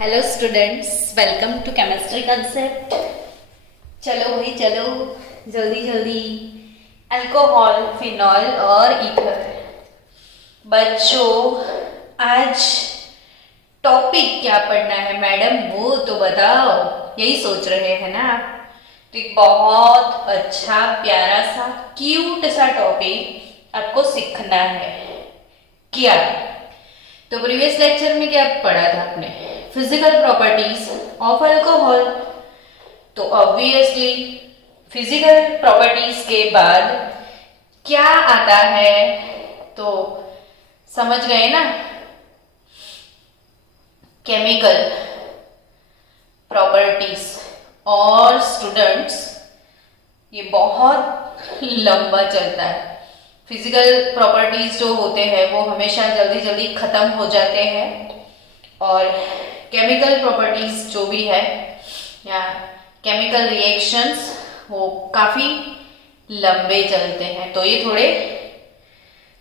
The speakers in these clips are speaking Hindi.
Hello students, welcome to chemistry concept. चलो भाई चलो, जल्दी जल्दी। अल्कोहल, फिनॉल और ईथर। बच्चों, आज टॉपिक क्या पढ़ना है मैडम, वो तो बताओ। यही सोच रहे हैं ना आप? तो एक बहुत अच्छा प्यारा सा क्यूट सा टॉपिक आपको सीखना है। क्या? तो प्रीवियस लेक्चर में क्या पढ़ा था आपने? Physical properties of alcohol. तो ऑब्वियसली फिजिकल प्रॉपर्टीज के बाद क्या आता है, तो समझ गए ना? Chemical properties. और स्टूडेंट्स, ये बहुत लंबा चलता है। फिजिकल प्रॉपर्टीज जो होते हैं वो हमेशा जल्दी जल्दी खत्म हो जाते हैं, और केमिकल प्रॉपर्टीज जो भी है या केमिकल रिएक्शंस वो काफी लंबे चलते हैं। तो ये थोड़े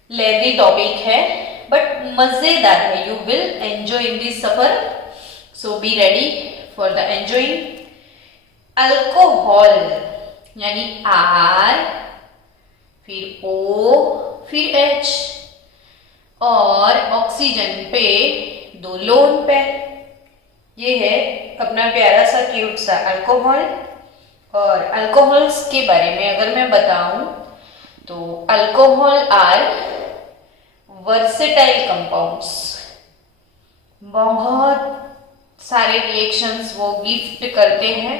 लेंथी टॉपिक है बट मजेदार है। You will enjoy in this suffer, so be ready for the enjoying. Alcohol यानी आर, फिर O, फिर H, और ऑक्सीजन पे दो लोन पेयर। ये है अपना प्यारा सा क्यूट सा अल्कोहल। और अल्कोहल्स के बारे में अगर मैं बताऊं तो अल्कोहल आर वर्सेटाइल कंपाउंड्स। बहुत सारे रिएक्शंस वो गिफ्ट करते हैं।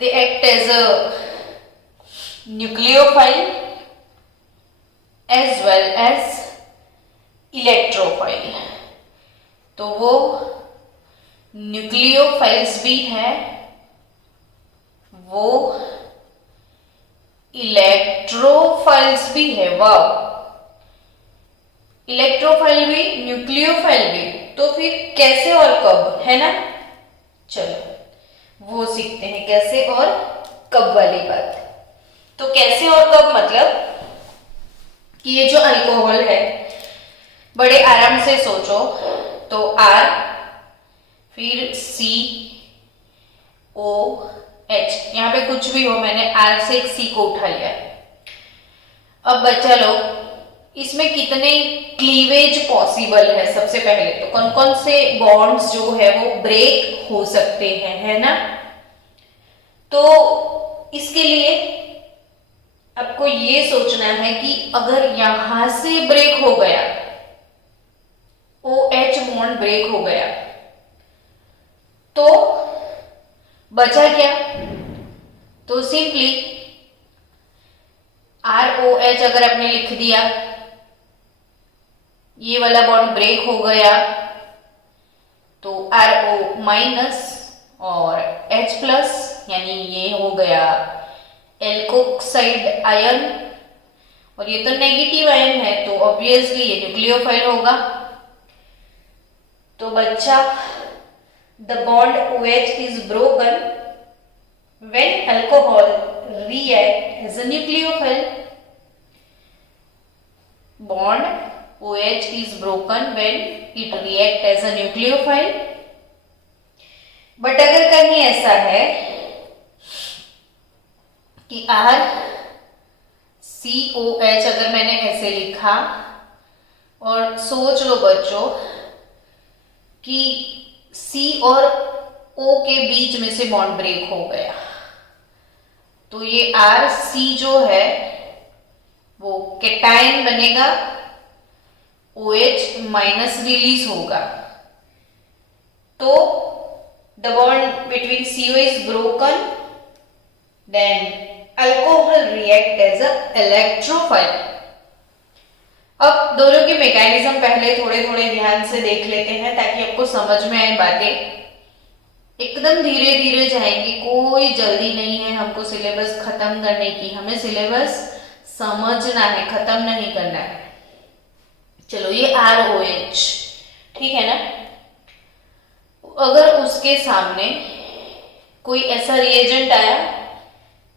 They act as a nucleophile as well as electrophile. तो वो न्यूक्लियोफाइल्स भी है, वो इलेक्ट्रोफाइल्स भी है। वाह, इलेक्ट्रोफाइल भी न्यूक्लियोफाइल भी। तो फिर कैसे और कब, है ना? चलो वो सीखते हैं, कैसे और कब वाली बात। तो कैसे और कब मतलब कि ये जो अल्कोहल है, बड़े आराम से सोचो। तो R, फिर C, O, H। यहां पे कुछ भी हो, मैंने R से एक C को उठा लिया। अब बच्चा लोग, इसमें कितने क्लीवेज पॉसिबल है? सबसे पहले तो कौन कौन से बॉन्ड्स जो है वो ब्रेक हो सकते हैं, है ना? तो इसके लिए आपको ये सोचना है कि अगर यहां से ब्रेक हो गया, OH बॉन्ड ब्रेक हो गया, तो बचा क्या? तो सिंपली ROH अगर आपने लिख दिया, ये वाला बॉन्ड ब्रेक हो गया तो RO माइनस और H प्लस, यानी ये हो गया एल्कोक्साइड आयन। और ये तो नेगेटिव आयन है, तो ऑब्वियसली ये न्यूक्लियोफाइल होगा। तो बच्चा, the bond OH is broken when alcohol react as a nucleophile. बॉन्ड OH is broken when it react as a nucleophile। But अगर कहीं ऐसा है कि R COH अगर मैंने ऐसे लिखा, और सोच लो बच्चों कि C और O के बीच में से बॉन्ड ब्रेक हो गया, तो ये RC जो है वो कैटायन बनेगा, OH माइनस रिलीज होगा। तो the bond between CO is broken, then alcohol react as a electrophile. अब दोनों की मैकेनिज्म पहले थोड़े थोड़े ध्यान से देख लेते हैं ताकि आपको समझ में आए बातें। एकदम धीरे धीरे जाएंगे, कोई जल्दी नहीं है हमको सिलेबस खत्म करने की। हमें सिलेबस समझना है, खत्म नहीं करना है। चलो, ये ROH, ठीक है ना? अगर उसके सामने कोई ऐसा रिएजेंट आया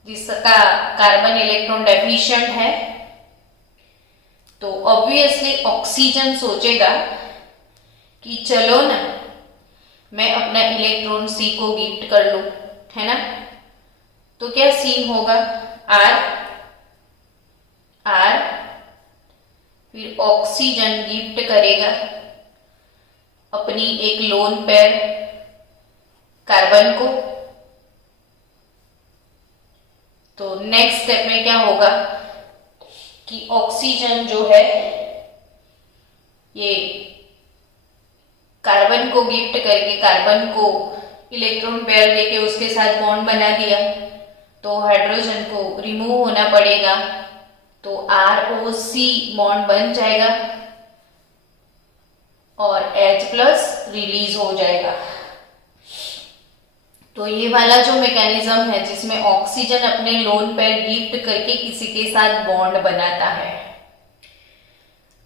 जिसका कार्बन इलेक्ट्रॉन डेफिशिएंट है, तो ऑब्वियसली ऑक्सीजन सोचेगा कि चलो ना मैं अपना इलेक्ट्रॉन C को गिफ्ट कर लूं, है ना, तो क्या सीन होगा, R फिर ऑक्सीजन गिफ्ट करेगा अपनी एक लोन पेयर कार्बन को। तो नेक्स्ट स्टेप में क्या होगा कि ऑक्सीजन जो है ये कार्बन को गिफ्ट करके कार्बन को इलेक्ट्रॉन पेयर देके उसके साथ बॉन्ड बना दिया, तो हाइड्रोजन को रिमूव होना पड़ेगा, तो ROC बॉन्ड बन जाएगा और H+ रिलीज हो जाएगा। तो ये वाला जो मैकेनिज्म है जिसमें ऑक्सीजन अपने लोन पेयर गिफ्ट करके किसी के साथ बॉन्ड बनाता है,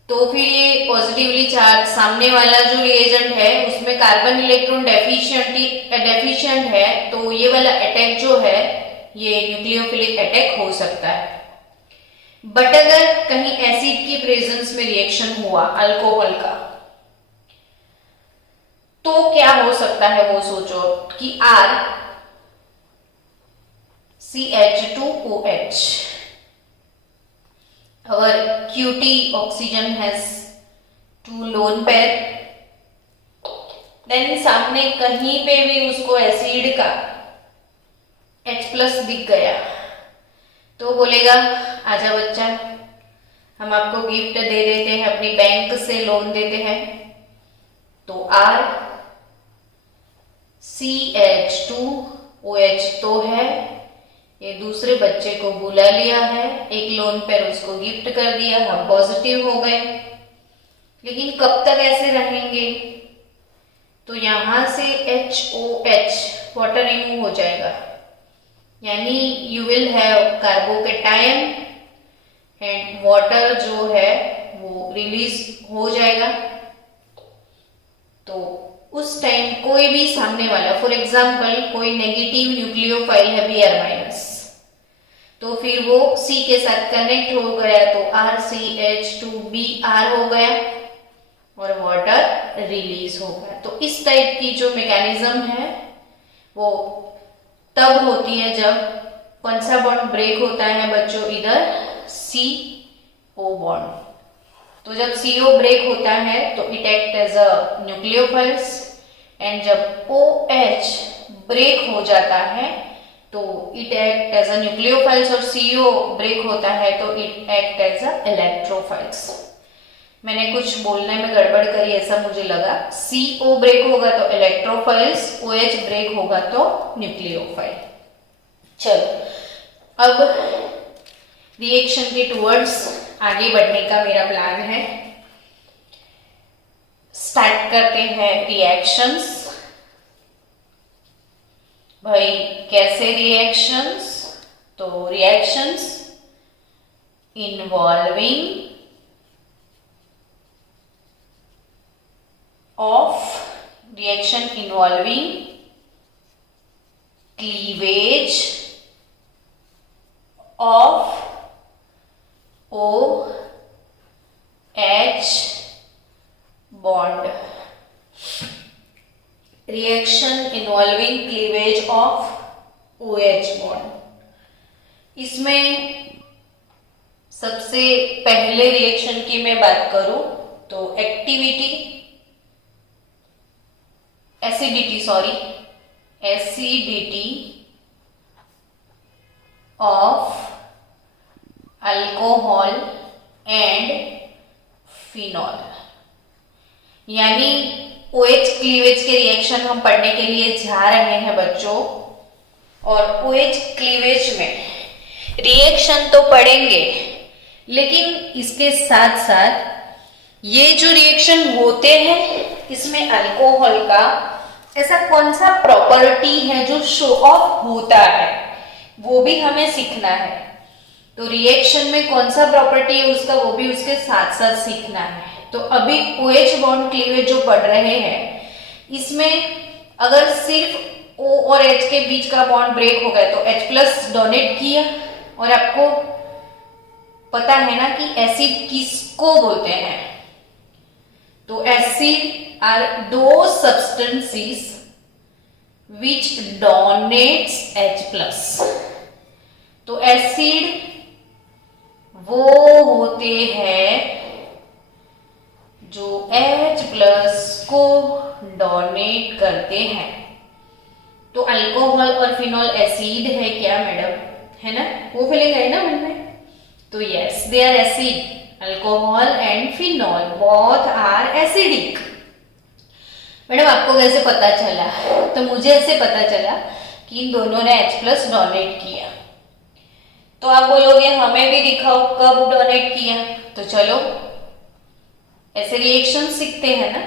तो फिर ये पॉजिटिवली चार्ज सामने वाला जो रिएजेंट है उसमें कार्बन इलेक्ट्रॉन डेफिशिएंट है, तो ये वाला अटैक जो है ये न्यूक्लियोफिलिक अटैक हो सकता है। बट अगर कहीं एसिड की प्रेजेंस में रिएक्शन हुआ अल्कोहल का, तो क्या हो सकता है वो सोचो कि CH2OH, our QT oxygen has 2 lone pair, then सामने कहीं पे भी उसको एसिड का H+ दिख गया तो बोलेगा आजा बच्चा, हम आपको गिफ्ट दे देते हैं, अपनी बैंक से लोन देते हैं। तो CH2OH तो है, ये दूसरे बच्चे को बुला लिया है, एक लोन पेयर उसको गिफ्ट कर दिया, हम पॉजिटिव हो गए। लेकिन कब तक ऐसे रहेंगे, तो यहां से HOH वाटर रिमूव हो जाएगा, यानी you will have carbocation and water जो है वो रिलीज हो जाएगा। तो उस टाइम कोई भी सामने वाला, फॉर एग्जाम्पल कोई नेगेटिव न्यूक्लियोफाइल है Br-, तो फिर वो C के साथ कनेक्ट हो गया तो RCH2Br हो गया और वाटर रिलीज हो गया। तो इस टाइप की जो मैकेनिज्म है वो तब होती है जब कौन सा बॉन्ड ब्रेक होता है बच्चों, इधर CO बॉन्ड। तो जब CO ब्रेक होता है तो it act as a nucleophiles, and जब OH ब्रेक हो जाता है तो it act as a nucleophiles, और CO ब्रेक होता है तो it act as a electrophiles. मैंने कुछ बोलने में गड़बड़ करी ऐसा मुझे लगा। CO ब्रेक होगा तो इलेक्ट्रोफाइल्स, OH ब्रेक होगा तो न्यूक्लियोफाइल। चलो अब रिएक्शन के टुवर्ड्स आगे बढ़ने का मेरा प्लान है। स्टार्ट करते हैं रिएक्शंस। भाई कैसे रिएक्शंस, तो reactions involving reaction involving cleavage of OH bond. Reaction involving cleavage of OH bond. इसमें सबसे पहले रिएक्शन की मैं बात करूं तो acidity of alcohol and phenol, यानी OH क्लीवेज के रिएक्शन हम पढ़ने के लिए जा रहे हैं बच्चों। और OH क्लीवेज में रिएक्शन तो पढ़ेंगे, लेकिन इसके साथ साथ ये जो रिएक्शन होते हैं इसमें अल्कोहल का ऐसा कौन सा प्रॉपर्टी है जो शो ऑफ होता है वो भी हमें सीखना है। तो रिएक्शन में कौन सा प्रॉपर्टी है उसका वो भी उसके साथ साथ सीखना है। तो अभी OH बॉन्ड क्लीवेज जो पढ़ रहे हैं इसमें अगर सिर्फ O और H के बीच का बॉन्ड ब्रेक हो गया तो H+ डोनेट किया, और आपको पता है ना कि एसिड किसको बोलते हैं। तो एसिड आर दो substances which donates H plus। तो एसिड वो होते हैं जो H प्लस को डोनेट करते हैं। तो अल्कोहल और फिनॉल एसिड है क्या मैडम, है ना, वो फीलिंग है ना मन में। तो yes they are acid, alcohol and phenol both are acidic. Madam आपको कैसे पता चला? तो मुझे ऐसे पता चला कि इन दोनों ने H प्लस डोनेट किया। तो आप बोलोगे हमें भी दिखाओ कब डोनेट किया। तो चलो ऐसे रिएक्शन सीखते हैं ना।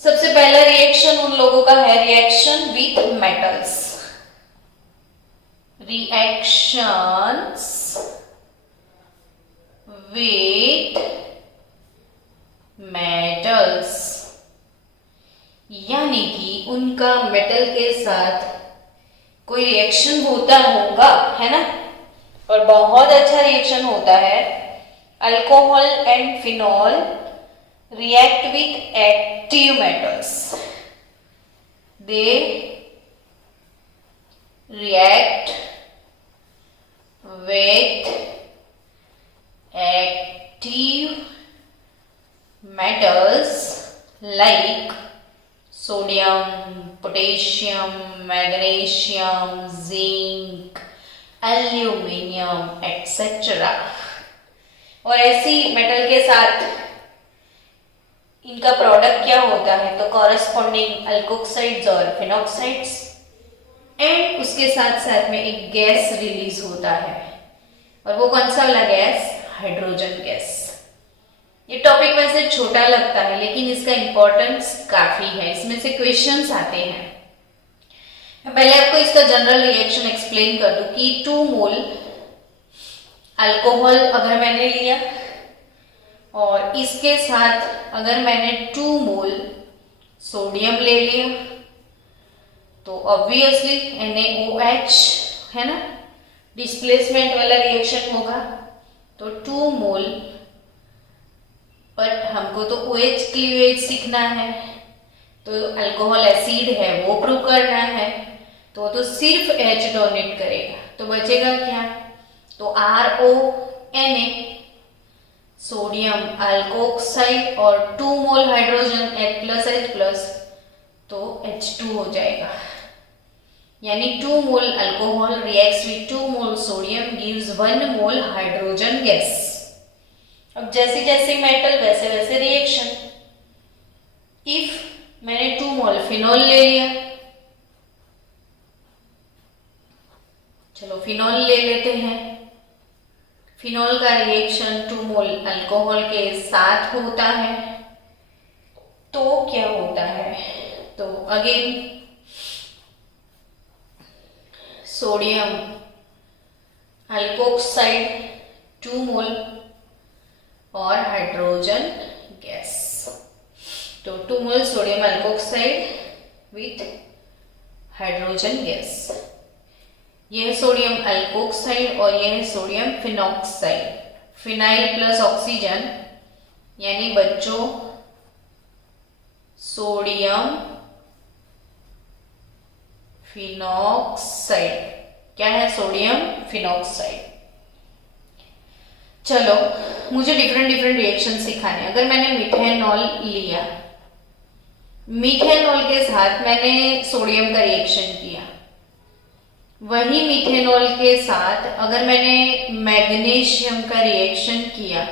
सबसे पहला रिएक्शन उन लोगों का है reaction with metals. Reactions with metals, यानी कि उनका मेटल के साथ कोई रिएक्शन होता होगा, है ना, और बहुत अच्छा रिएक्शन होता है। Alcohol and phenol react with active metals, they react with active metals like sodium, potassium, magnesium, zinc, aluminium etc। और ऐसी मेटल के साथ इनका प्रोडक्ट क्या होता है? तो कॉरेस्पॉन्डिंग अल्कोक्साइड्स और फिनॉक्साइड्स, एंड उसके साथ साथ में एक गैस रिलीज होता है, और वो कौन सा वाला गैस? Hydrogen gas. ये टॉपिक वैसे छोटा लगता है लेकिन इसका इंपॉर्टेंस काफी है, इसमें से क्वेश्चंस आते हैं। पहले आपको इसका जनरल रिएक्शन एक्सप्लेन कर दूं कि 2 मोल अल्कोहल अगर मैंने लिया और इसके साथ अगर मैंने 2 मोल सोडियम ले लिया तो ऑब्वियसली NaOH, है ना, डिस्प्लेसमेंट वाला रिएक्शन होगा। तो 2 मोल, बट हमको तो OH क्लीवेज सीखना है, तो अल्कोहल एसिड है वो प्रूव करना है, तो सिर्फ H डोनेट करेगा। तो बचेगा क्या? तो RONA, सोडियम अल्कोक्साइड और 2 मोल हाइड्रोजन H+, तो H2 हो जाएगा। यानी 2 mole alcohol reacts with 2 mole sodium gives 1 mole hydrogen gas. अब जैसे जैसे मेटल वैसे वैसे रिएक्शन। इफ मैंने 2 मोल फिनॉल ले लिया, चलो फिनॉल ले लेते हैं। फिनॉल का रिएक्शन 2 मोल अल्कोहल के साथ होता है, तो क्या होता है? तो अगेन सोडियम अल्कोक्साइड 2 मोल और हाइड्रोजन गैस। तो 2 mole sodium alkoxide with hydrogen gas. यह सोडियम अल्कोक्साइड और यह sodium phenoxide, phenyl plus oxygen, यानी बच्चों सोडियम फिनॉक्साइड। क्या है? Sodium phenoxide. चलो मुझे डिफरेंट रिएक्शन सिखाने। अगर मैंने मिथेनॉल लिया, मिथेनॉल के साथ मैंने सोडियम का रिएक्शन किया, वही मिथेनॉल के साथ अगर मैंने मैग्नीशियम का रिएक्शन किया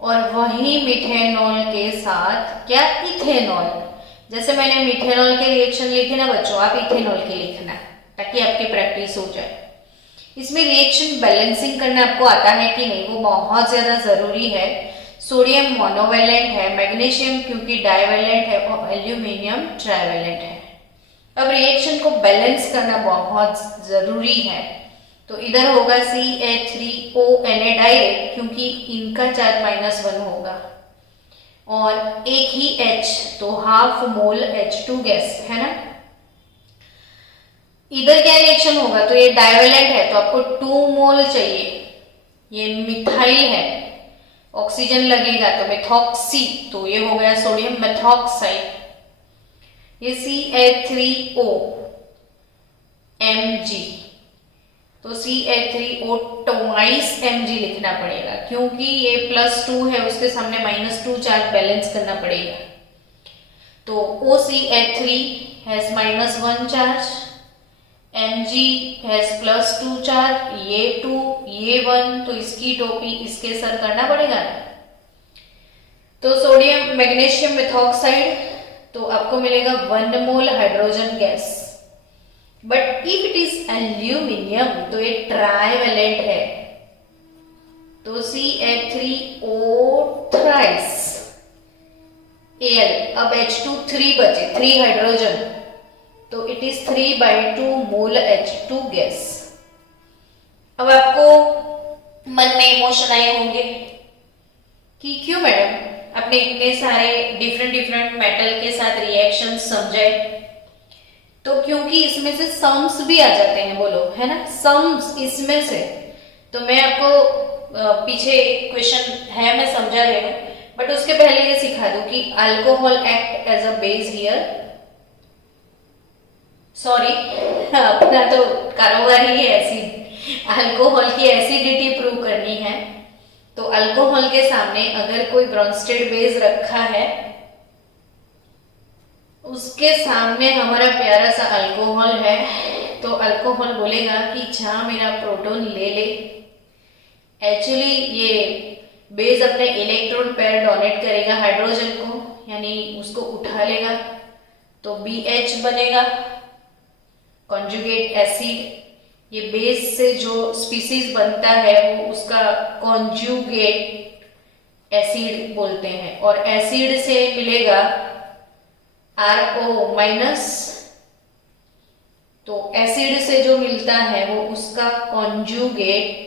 और वही मिथेनॉल के साथ क्या इथेनॉल, जैसे मैंने मिथेनॉल के रिएक्शन लिखे ना बच्चों, आप इथेनॉल के लिखना ताकि आपकी प्रैक्टिस हो जाए। इसमें रिएक्शन बैलेंसिंग करना आपको आता है कि नहीं, वो बहुत ज्यादा जरूरी है। सोडियम मोनोवैलेंट है, मैग्नीशियम क्योंकि डाइवैलेंट है और एल्यूमिनियम ट्राइवैलेंट है। अब रिएक्शन को बैलेंस करना बहुत जरूरी है। तो इधर होगा CH3ONA डायरेक्ट, क्योंकि इनका चार्ज -1 होगा और एक ही H, तो हाफ मोल H2 गैस, है ना। इधर क्या रिएक्शन होगा? तो ये डाइवैलेंट है तो आपको 2 मोल चाहिए। ये मिथाइल है, ऑक्सीजन लगेगा तो मेथॉक्सी, तो ये हो गया सोडियम मेथॉक्साइड। ये CH3O Mg, तो CH3O ट्वाइस Mg लिखना पड़ेगा क्योंकि ये +2 है, उसके सामने -2 चार्ज बैलेंस करना पड़ेगा। तो OCH3 has -1 charge, Mg has +2 charge, ये 2 ये 1, तो इसकी टोपी इसके सर करना पड़ेगा ना। तो सोडियम मैग्नीशियम मेथॉक्साइड, तो आपको मिलेगा 1 mole hydrogen gas. But if it is aluminium तो ये ट्राइवेलेंट है, तो CH3O थ्राइस Al, अब H2 3 बचे, 3 हाइड्रोजन, तो it is 3/2 mole H2 gas. अब आपको मन में इमोशन आए होंगे कि क्यों मैडम आपने इतने सारे डिफरेंट मेटल के साथ रिएक्शन समझाए, तो क्योंकि इसमें से सम्स भी आ जाते हैं, बोलो है ना, सम्स इसमें से। तो मैं आपको पीछे क्वेश्चन है मैं समझा रही हूँ, बट उसके पहले ये सिखा दूं कि alcohol act as a base here, sorry अपना तो कारोबार ही है एसिड, अल्कोहल की एसिडिटी प्रूव करनी है। तो अल्कोहल के सामने अगर कोई ब्रोंस्टेड बेस रखा है, उसके सामने हमारा प्यारा सा अल्कोहल है, तो अल्कोहल बोलेगा कि जा मेरा प्रोटॉन ले ले। एक्चुअली ये बेस अपने इलेक्ट्रॉन पेयर डोनेट करेगा हाइड्रोजन को, यानी उसको उठा लेगा, तो BH बनेगा कॉन्जुगेट एसिड। ये बेस से जो स्पीसीज बनता है वो उसका कॉन्जुगेट एसिड बोलते हैं, और एसिड से मिलेगा RO माइनस, तो एसिड से जो मिलता है वो उसका कॉन्जुगेट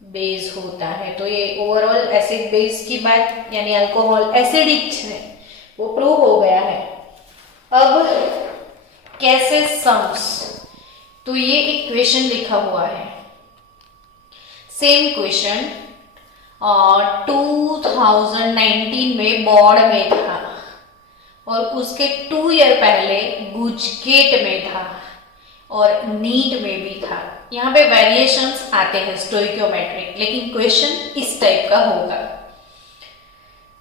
बेस होता है। तो ये ओवरऑल एसिड बेस की बात, यानी अल्कोहल एसिडिक है, वो प्रूव हो गया है। अब कैसे सम्स, तो ये एक क्वेश्चन लिखा हुआ है, सेम क्वेश्चन 2019 में बोर्ड में था, और उसके 2 ईयर पहले गुजकेट में था, और नीट में भी था। यहाँ पे वेरिएशंस आते हैं स्टोइकियोमेट्रिक, लेकिन क्वेश्चन इस टाइप का होगा।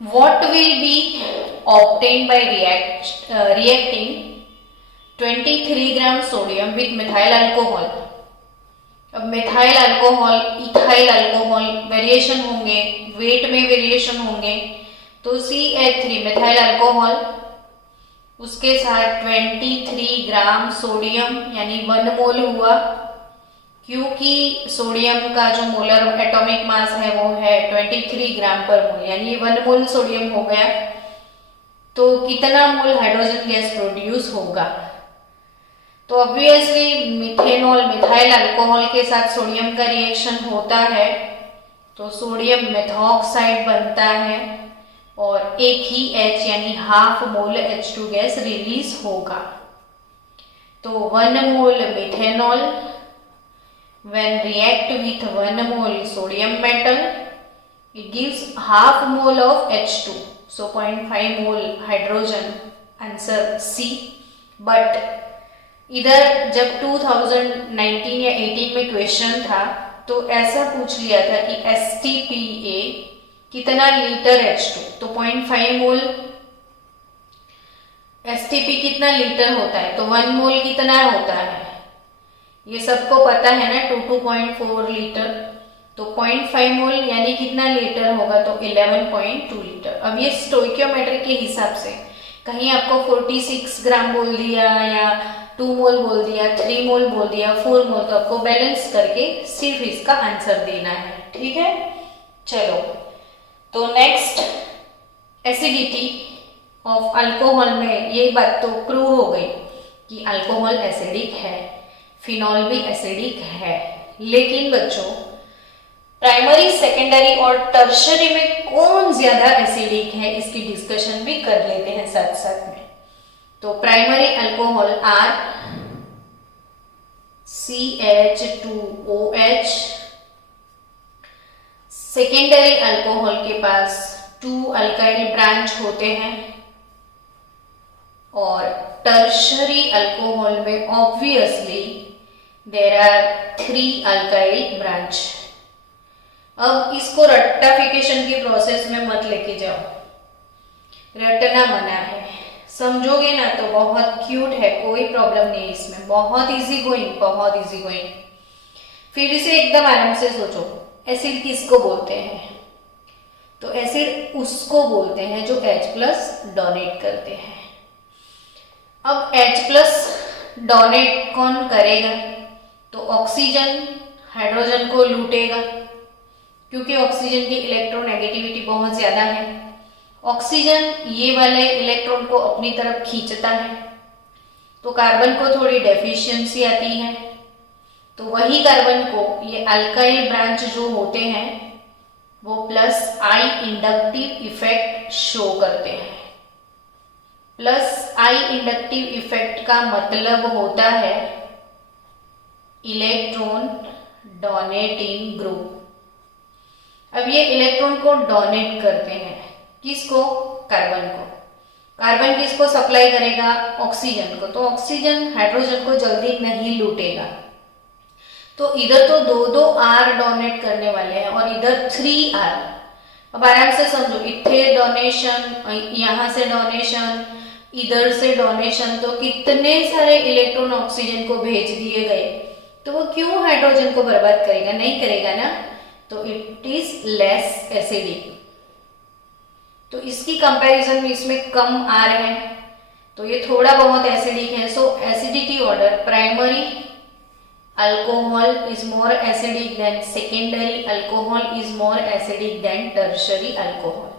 What will be obtain by reacting 23 gram sodium with methyl alcohol. अब methyl alcohol, ethyl alcohol variation होंगे, वेट में वेरिएशन होंगे, तो CH3 मिथाइल अल्कोहल, उसके साथ 23 ग्राम सोडियम यानी 1 मोल हुआ, क्योंकि सोडियम का जो मोलर एटॉमिक मास है वो है 23 ग्राम पर मोल, यानी 1 मोल सोडियम हो गया। तो कितना मोल हाइड्रोजन गैस प्रोड्यूस होगा, तो ऑब्वियसली मिथेनॉल मिथाइल अल्कोहल के साथ सोडियम का रिएक्शन होता है, तो सोडियम मेथॉक्साइड बनता है, और एक ही H यानी half mole H2 gas release होगा। तो 1 मोल methanol when react with 1 mole sodium metal, it gives half mole of H2, so 0.5 mole hydrogen, answer C। but इधर जब 2019 या 18 में क्वेश्चन था तो ऐसा पूछ लिया था कि STPA कितना लीटर H2, तो 0.5 मोल। STP कितना लीटर होता है, तो 1 मोल कितना होता है, ये सबको पता है ना, 2.4 लीटर, तो 0.5 मोल यानी कितना लीटर होगा, तो 11.2 लीटर। अब ये स्टोइकियोमेट्रिक के हिसाब से कहीं आपको 46 ग्राम बोल दिया, या 2 मोल बोल दिया, 3 मोल बोल दिया, 4 मोल, तो आपको बैलेंस करके सिर्फ इसका आंसर देना है, ठीक है। चलो, तो नेक्स्ट एसिडिटी ऑफ अल्कोहल में ये बात तो प्रूव हो गई कि अल्कोहल एसिडिक है, फिनॉल भी एसिडिक है, लेकिन बच्चों प्राइमरी सेकेंडरी और टर्शरी में कौन ज्यादा एसिडिक है इसकी डिस्कशन भी कर लेते हैं साथ साथ में। तो primary alcohol are CH2OH, secondary alcohol के पास 2 अल्काइल ब्रांच होते हैं, और टर्शरी अल्कोहल में obviously there are 3 alkyl branch. अब इसको रट्टाफिकेशन की प्रोसेस में मत लेके जाओ, रटना मना है। समझोगे ना तो बहुत क्यूट है, कोई प्रॉब्लम नहीं है इसमें, बहुत इजी गोइंग, बहुत इजी गोइंग। फिर इसे एकदम आराम से सोचो, एसिड किसको बोलते हैं? तो एसिड उसको बोलते हैं जो H+ डोनेट करते हैं। अब H+ डोनेट कौन करेगा? तो ऑक्सीजन हाइड्रोजन को लूटेगा, क्योंकि ऑक्सीजन की इलेक्ट्रोनेगेटिविटी बहुत ज्यादा है। ऑक्सीजन ये वाले इलेक्ट्रॉन को अपनी तरफ खींचता है, तो कार्बन को थोड़ी डेफिशिएंसी आती है, तो वही कार्बन को ये अल्काइल ब्रांच जो होते हैं वो +I इंडक्टिव इफेक्ट शो करते हैं। +I इंडक्टिव इफेक्ट का मतलब होता है इलेक्ट्रॉन डोनेटिंग ग्रुप। अब ये इलेक्ट्रॉन को डोनेट करते हैं, किसको? कार्बन को। कार्बन किसको सप्लाई करेगा? ऑक्सीजन को। तो ऑक्सीजन हाइड्रोजन को जल्दी नहीं लूटेगा, तो इधर तो 2 R डोनेट करने वाले हैं और इधर 3 R। अब आराम से समझो, इथे डोनेशन, यहां से डोनेशन, इधर से डोनेशन, तो कितने सारे इलेक्ट्रॉन ऑक्सीजन को भेज दिए गए, तो वो क्यों हाइड्रोजन को बर्बाद करेगा? नहीं करेगा ना। तो इट इज लेस एसिडिक। तो इसकी कंपैरिजन में इसमें कम R है, तो ये थोड़ा बहुत एसिडिक है। So acidity order, primary alcohol is more acidic then secondary alcohol is more acidic then tertiary alcohol.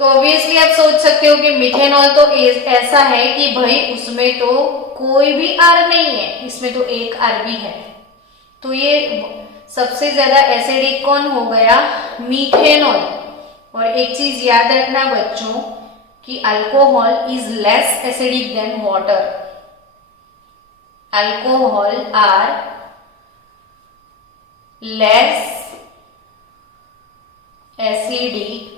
तो ऑब्वियसली आप सोच सकते हो कि मिथेनॉल तो ऐसा है कि भाई उसमें तो कोई भी R नहीं है, इसमें तो एक R भी है, तो ये सबसे ज्यादा एसिडिक कौन हो गया? मीथेनॉल। और एक चीज याद रखना बच्चों कि alcohol is less acidic than water. Alcohol are less acidic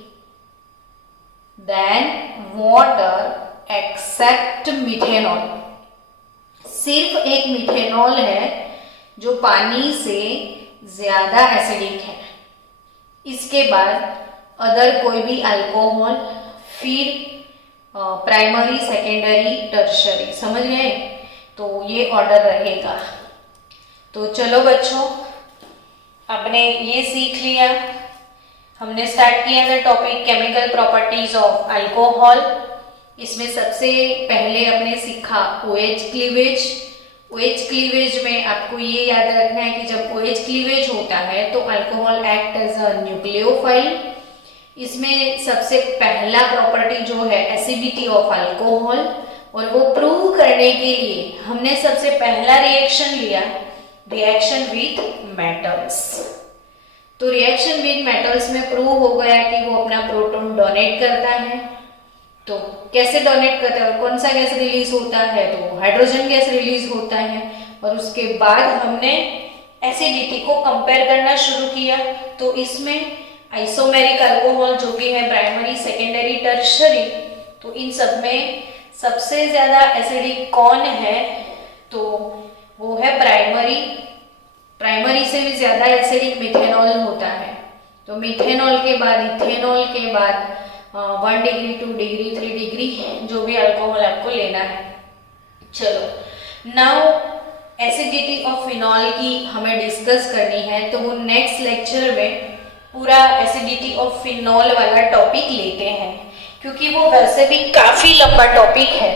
than water except methanol. सिर्फ एक मिथेनॉल है जो पानी से ज्यादा एसिडिक है, इसके बाद अदर कोई भी अल्कोहल, फिर प्राइमरी, सेकेंडरी, टर्शरी। समझ गए? तो ये ऑर्डर रहेगा। तो चलो बच्चों, आपने ये सीख लिया, हमने स्टार्ट किया था topic chemical properties of alcohol. इसमें सबसे पहले अपने सीखा OH क्लीवेज। OH क्लीवेज में आपको ये याद रखना है कि जब OH क्लीवेज होता है तो alcohol act as a nucleophile. इसमें सबसे पहला प्रॉपर्टी जो है एसिडिटी ऑफ अल्कोहल, और वो प्रूव करने के लिए हमने सबसे पहला रिएक्शन लिया, रिएक्शन विथ मेटल्स। तो रिएक्शन विथ मेटल्स में प्रूव हो गया कि वो अपना प्रोटॉन डोनेट करता है। तो कैसे डोनेट करता है, कौन सा गैस रिलीज होता है? तो हाइड्रोजन गैस रिलीज होता है। और उसके बाद हमने एसिडिटी को कंपेयर करना शुरू किया, तो इसमें आइसोमेरिक अल्कोहल जो भी है प्राइमरी, सेकेंडरी, टर्शरी, तो इन सब में सबसे ज्यादा एसिडिक कौन है? तो वो है प्राइमरी। प्राइमरी से भी ज्यादा एसिडिक मिथेनॉल होता है। तो मिथेनॉल के बाद, इथेनॉल के बाद 1 डिग्री, 2 डिग्री, 3 डिग्री जो भी अल्कोहल आपको लेना है। चलो, नाउ एसिडिटी ऑफ फिनॉल की हमें डिस्कस करनी है, तो वो नेक्स्ट लेक्चर में पूरा एसिडिटी ऑफ फिनॉल वाला टॉपिक लेते हैं, क्योंकि वो वैसे भी काफी लंबा टॉपिक है।